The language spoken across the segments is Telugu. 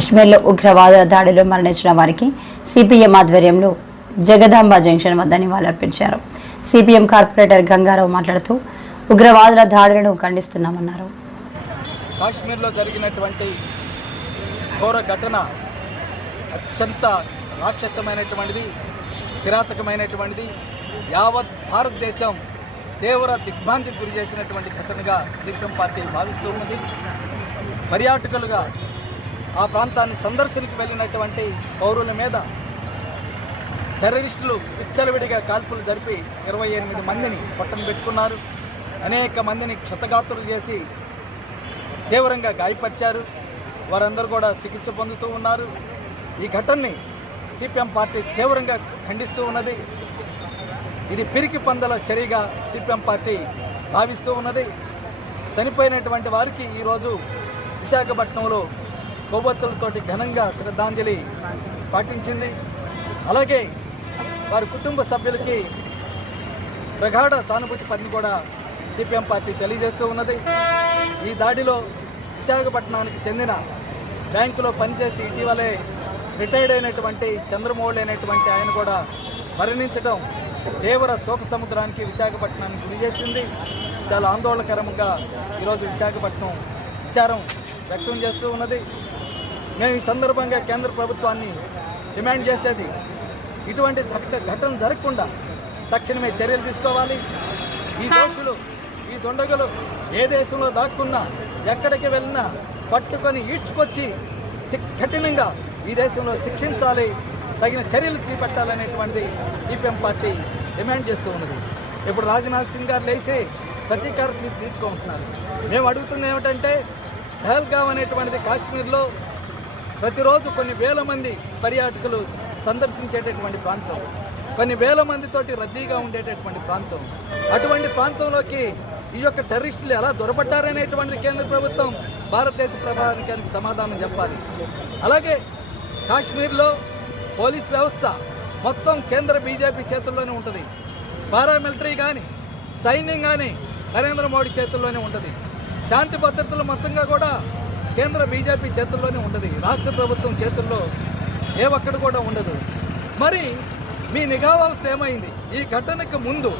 కాశ్మీర్లో ఉగ్రవాదుల దాడిలో మరణించిన వారికి సిపిఎం ఆధ్వర్యంలో జగదాంబ జంక్షన్ వద్ద నివాళులర్పించారు. సిపిఎం కార్పొరేటర్ గంగారావు మాట్లాడుతూ ఉగ్రవాదుల దాడులను ఖండిస్తున్నామన్నారు. కాశ్మీర్లో జరిగినటువంటి ఘోర ఘటన అత్యంత రాక్షసమైనటువంటిది, కిరాతకమైనటువంటిది. యావత్ భారతదేశం తీవ్ర దిగ్భ్రాంతికి గురి చేసినటువంటి ఘటనగా సిపిఎం పార్టీ భావిస్తూ ఉన్నది. పర్యాటకులుగా ఆ ప్రాంతాన్ని సందర్శనకు వెళ్ళినటువంటి పౌరుల మీద టెర్రరిస్టులు విచ్చలవిడిగా కాల్పులు జరిపి 28 మందిని పట్టం పెట్టుకున్నారు. అనేక మందిని క్షతగాత్రులు చేసి తీవ్రంగా గాయపరిచారు. వారందరూ కూడా చికిత్స పొందుతూ ఉన్నారు. ఈ ఘటనని సిపిఎం పార్టీ తీవ్రంగా ఖండిస్తూ ఉన్నది. ఇది పిరికి పందల చర్యగా సిపిఎం పార్టీ భావిస్తూ ఉన్నది. చనిపోయినటువంటి వారికి ఈరోజు విశాఖపట్నంలో కొవ్వొత్తులతోటి ఘనంగా శ్రద్ధాంజలి పాటించింది. అలాగే వారి కుటుంబ సభ్యులకి ప్రగాఢ సానుభూతి పనిని కూడా సిపిఎం పార్టీ తెలియజేస్తూ ఉన్నది. ఈ దాడిలో విశాఖపట్నానికి చెందిన బ్యాంకులో పనిచేసి ఇటీవలే రిటైర్డ్ అయినటువంటి చంద్రమౌళి అనేటువంటి ఆయన కూడా మరణించడం తీవ్ర శోక సముద్రానికి విశాఖపట్నాన్ని గురి చేసింది. చాలా ఆందోళనకరంగా ఈరోజు విశాఖపట్నం విచారం వ్యక్తం చేస్తూ ఉన్నది. మేము ఈ సందర్భంగా కేంద్ర ప్రభుత్వాన్ని డిమాండ్ చేసేది, ఇటువంటి ఘటనలు జరగకుండా తక్షణమే చర్యలు తీసుకోవాలి. ఈ దోషులు, ఈ దొండగలు ఏ దేశంలో దాక్కున్నా ఎక్కడికి వెళ్ళినా పట్టుకొని ఈడ్చుకొచ్చి కఠినంగా ఈ దేశంలో శిక్షించాలి, తగిన చర్యలు చేపట్టాలనేటువంటిది సిపిఎం పార్టీ డిమాండ్ చేస్తూ ఉన్నది. ఇప్పుడు రాజ్నాథ్ సింగ్ గారు లేచి ప్రతీకార తీసుకుంటున్నారు. మేము అడుగుతుంది ఏమిటంటే, పహల్గామ్ అనేటువంటిది కాశ్మీర్లో ప్రతిరోజు కొన్ని వేల మంది పర్యాటకులు సందర్శించేటటువంటి ప్రాంతం, కొన్ని వేల మందితోటి రద్దీగా ఉండేటటువంటి ప్రాంతం. అటువంటి ప్రాంతంలోకి ఈ యొక్క టెర్రరిస్టులు ఎలా దొరపడ్డారనేటువంటిది కేంద్ర ప్రభుత్వం భారతదేశ ప్రభుత్వానికి సమాధానం చెప్పాలి. అలాగే కాశ్మీర్లో పోలీస్ వ్యవస్థ మొత్తం కేంద్ర బీజేపీ చేతుల్లోనే ఉంటుంది. పారామిలిటరీ కానీ సైన్యం కానీ నరేంద్ర మోడీ చేతుల్లోనే ఉంటుంది. శాంతి భద్రతలు మొత్తంగా కూడా కేంద్ర బీజేపీ చేతుల్లోనే ఉంటుంది. రాష్ట్ర ప్రభుత్వం చేతుల్లో ఏ ఒక్కడు కూడా ఉండదు. మరి మీ నిఘా వ్యవస్థ ఏమైంది? ఈ ఘటనకు ముందు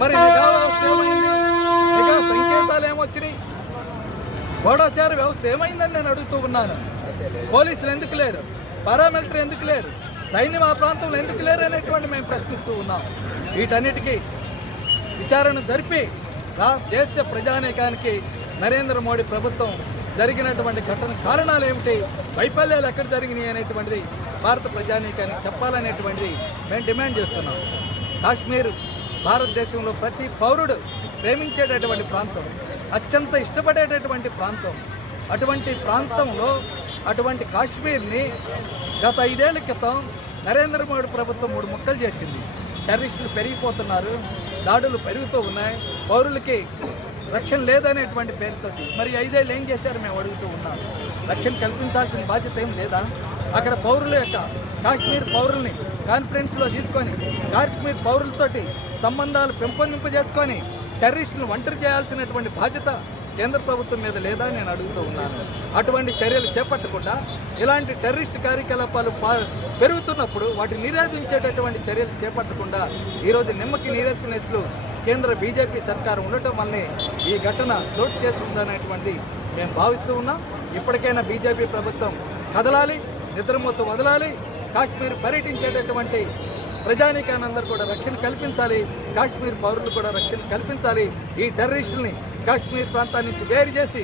మరి నిఘా వ్యవస్థ ఏమైంది? నిఘా సంకేతాలు ఏమొచ్చినాయి? గూఢచార వ్యవస్థ ఏమైందని నేను అడుగుతూ ఉన్నాను. పోలీసులు ఎందుకు లేరు? పారామిలిటరీ ఎందుకు లేరు? సైన్యం ఆ ప్రాంతంలో ఎందుకు లేరు అనేటువంటి మేము ప్రశ్నిస్తూ ఉన్నాం. వీటన్నిటికీ విచారణ జరిపి దేశ ప్రజానీకానికి నరేంద్ర మోడీ ప్రభుత్వం జరిగినటువంటి ఘటన కారణాలు ఏమిటి, వైఫల్యాలు ఎక్కడ జరిగినాయి అనేటువంటిది భారత ప్రజానీకానికి చెప్పాలనేటువంటిది మేము డిమాండ్ చేస్తున్నాం. కాశ్మీర్ భారతదేశంలో ప్రతి పౌరుడు ప్రేమించేటటువంటి ప్రాంతం, అత్యంత ఇష్టపడేటటువంటి ప్రాంతం. అటువంటి ప్రాంతంలో అటువంటి కాశ్మీర్ని గత 5 ఏళ్ల క్రితం నరేంద్ర మోడీ ప్రభుత్వం 3 ముక్కలు చేసింది. టెర్రరిస్టులు పెరిగిపోతున్నారు, దాడులు పెరుగుతూ ఉన్నాయి, పౌరులకి రక్షణ లేదనేటువంటి పేరుతోటి. మరి 5 ఏళ్ళు ఏం చేశారు మేము అడుగుతూ ఉన్నాం. రక్షణ కల్పించాల్సిన బాధ్యత ఏం లేదా? అక్కడ పౌరుల యొక్క కాశ్మీర్ పౌరుల్ని కాన్ఫరెన్స్లో తీసుకొని కాశ్మీర్ పౌరులతోటి సంబంధాలు పెంపొందింపజేసుకొని టెర్రరిస్టులను ఒంటరి చేయాల్సినటువంటి బాధ్యత కేంద్ర ప్రభుత్వం మీద లేదా నేను అడుగుతూ ఉన్నాను. అటువంటి చర్యలు చేపట్టకుండా ఇలాంటి టెర్రరిస్ట్ కార్యకలాపాలు పెరుగుతున్నప్పుడు వాటిని నిరోధించేటటువంటి చర్యలు చేపట్టకుండా ఈరోజు నిమ్మకి నీరెత్తినట్లు కేంద్ర బీజేపీ సర్కారు ఉండటం వల్లే ఈ ఘటన చోటు చేసుకుందనేటువంటిది మేము భావిస్తూ ఉన్నాం. ఇప్పటికైనా బీజేపీ ప్రభుత్వం కదలాలి, నిద్రమూత వదలాలి, కాశ్మీర్ పర్యటించేటటువంటి ప్రజానీకానందరూ కూడా రక్షణ కల్పించాలి, కాశ్మీర్ పౌరులు కూడా రక్షణ కల్పించాలి. ఈ టెర్రరిస్టుల్ని కాశ్మీర్ ప్రాంతాన్ని నుంచి వేరు చేసి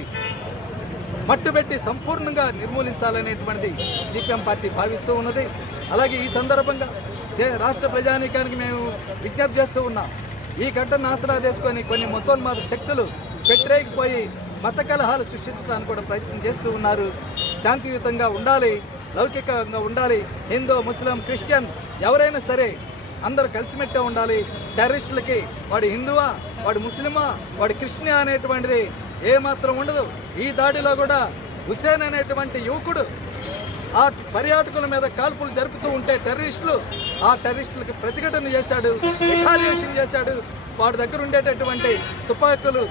మట్టుబెట్టి సంపూర్ణంగా నిర్మూలించాలనేటువంటిది సిపిఎం పార్టీ భావిస్తూ ఉన్నది. అలాగే ఈ సందర్భంగా రాష్ట్ర ప్రజానీకానికి మేము విజ్ఞప్తి చేస్తూ ఉన్నాం. ఈ ఘటనను ఆసరా చేసుకొని కొన్ని మతోన్మాద శక్తులు పెట్టరేగిపోయి మత కలహాలు సృష్టించడానికి కూడా ప్రయత్నం చేస్తూ ఉన్నారు. శాంతియుతంగా ఉండాలి, లౌకికంగా ఉండాలి. హిందూ, ముస్లిం, క్రిస్టియన్ ఎవరైనా సరే అందరూ కలిసిమెట్టే ఉండాలి. టెర్రరిస్టులకి వాడు హిందువా, వాడు ముస్లిమా, వాడు క్రిస్టియనా అనేటువంటిది ఏమాత్రం ఉండదు. ఈ దాడిలో కూడా హుసేన్ అనేటువంటి యువకుడు ఆ పర్యాటకుల మీద కాల్పులు జరుపుతూ ఉంటే ఆ టెర్రరిస్టులకి ప్రతిఘటన చేశాడు, రిటాలియేషన్ చేశాడు. వాడి దగ్గర ఉండేటటువంటి తుపాకులు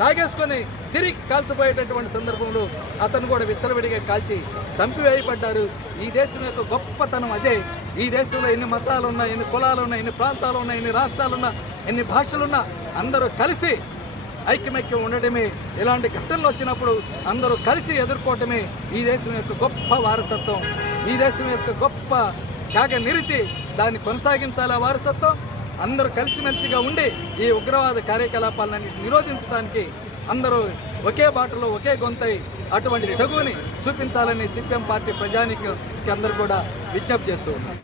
లాగేసుకొని తిరిగి కాల్చిపోయేటటువంటి సందర్భంలో అతను కూడా విచ్చలవిడిగా కాల్చి చంపివేయబడ్డారు. ఈ దేశం యొక్క గొప్పతనం అదే. ఈ దేశంలో ఎన్ని మతాలు ఉన్నా, ఎన్ని కులాలు ఉన్నా, ఎన్ని ప్రాంతాలు ఉన్నా, ఎన్ని రాష్ట్రాలున్నా, ఎన్ని భాషలున్నా అందరూ కలిసి ఐక్యమైక్యం ఉండటమే. ఇలాంటి ఘటనలు వచ్చినప్పుడు అందరూ కలిసి ఎదుర్కోవటమే ఈ దేశం యొక్క గొప్ప వారసత్వం, ఈ దేశం యొక్క గొప్ప త్యాగ నిరతి. దాన్ని కొనసాగించాలి. ఆ వారసత్వం అందరూ కలిసిమెలిసిగా ఉండి ఈ ఉగ్రవాద కార్యకలాపాలను నిరోధించడానికి అందరూ ఒకే బాటలో ఒకే గొంతై అటువంటి తెగువని చూపించాలని సిపిఎం పార్టీ ప్రజానికి అందరూ కూడా విజ్ఞప్తి చేస్తూ ఉన్నారు.